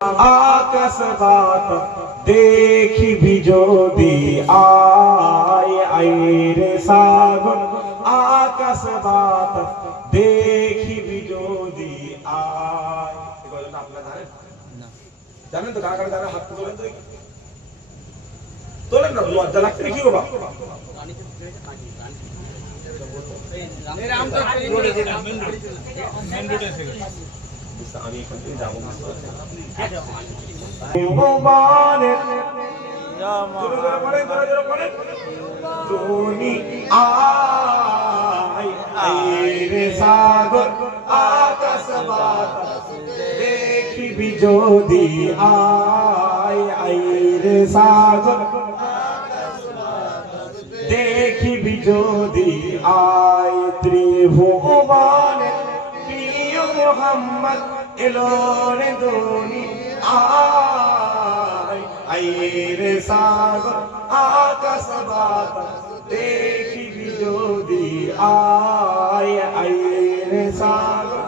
আকাশ বাতাস দেখিবি যদি আয় আয় রে সাগর আকাশ বাতাস দেখিবি যদি আয়। এই গজলটা আপনারা জানেন না? জানেন তো? কারা কারা জানেন? হাত তোলেন তো, তোলেন না, লজ্জা লাগছে কি গো বাবা? আমি এখান থেকে যাবো সাগর আকাশ বাতাস দেখিবি যদি আয় আয় রে সাগর দেখিবি যদি আয়। ত্রিভুবনে প্রিয় মোহাম্মদ এলো রে ধনী আয় আয় রে সাগর আকাশ বাতাস দেখিবি যদি আয় আয় রে সাগর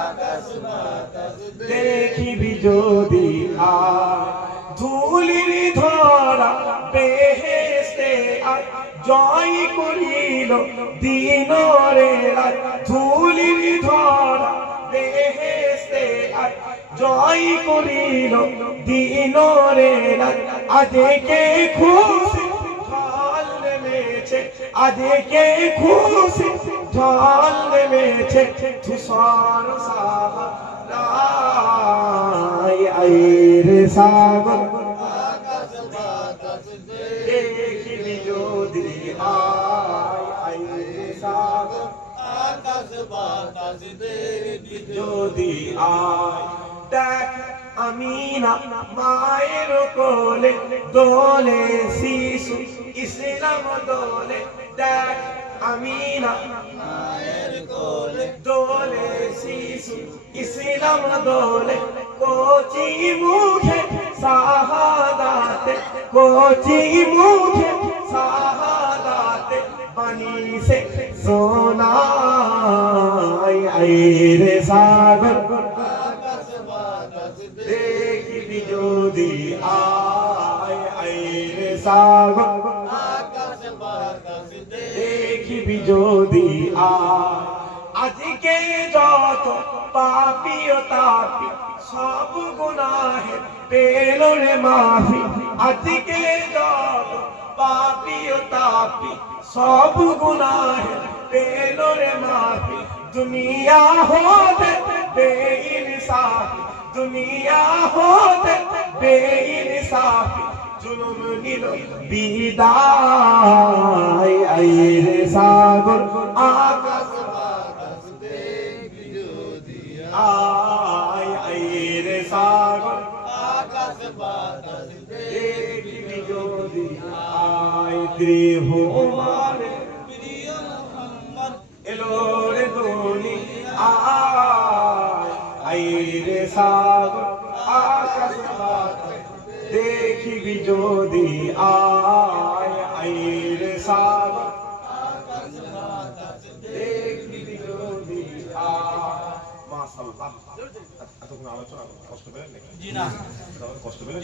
আকাশ বাতাস দেখিবি যদি আয়। ধুলির ধরা বেহেশতে আয় জয় করিল দিন রে রাত। ধুলির ধরা বেহেশতে আয় জয় করিল দিন রে রাত। আজকে খুশি ঢল নেমেছে আজকে খুশি ঢল নেমেছে ধূসর সাহারায় আয় রে সাগর আকাশ বাতাস দেখিবি যদি আয় আয় রে সাগর আকাশ বাতাস দেখিবি যদি আয়। দেখ আমিনা মায়ের কোলে দোলে শিশু ইসলাম দোলে। দেখ আমিনা মায়ের কোলে দোলে শিশু ইসলাম দোলে। কোচি মুখে শাহাদাতে কোচি মুখে শাহাদাতে পানি সে সোনায় আয় রে সাগর আকাশ বাতাস দেখিবি যদি আয় আয় রে সাগর আকাশ বাতাস দেখিবি যদি আয়। আজকে যত পাপী ও তাপী সব গুনাহে পেল রে মাফি। আজকে যত পাপী ও তাপী সব গুনাহে পেল রে মাফি। দুনিয়া হতে বেইনসাফি দুনিয়া হতে বেইনসাফি জুলুম নিল বিদায় আয় রে সাগর আকাশ বাতাস দেখিবি যদি আয় আয় রে সাগর আকাশ বাতাস দেখিবি যদি আয়। ত্রিভুবনে প্রিয় মোহাম্মদ এলো রে ধনী আয় আয় রে সাগর আকাশ বাতাস দেখিবি যদি আয় আয় রে সাগর আকাশ বাতাস দেখিবি যদি আয়। মাশাআল্লাহ। এতক্ষণ আলোচনা কষ্ট পেলেন নাকি? জি না, কষ্ট পেলেন?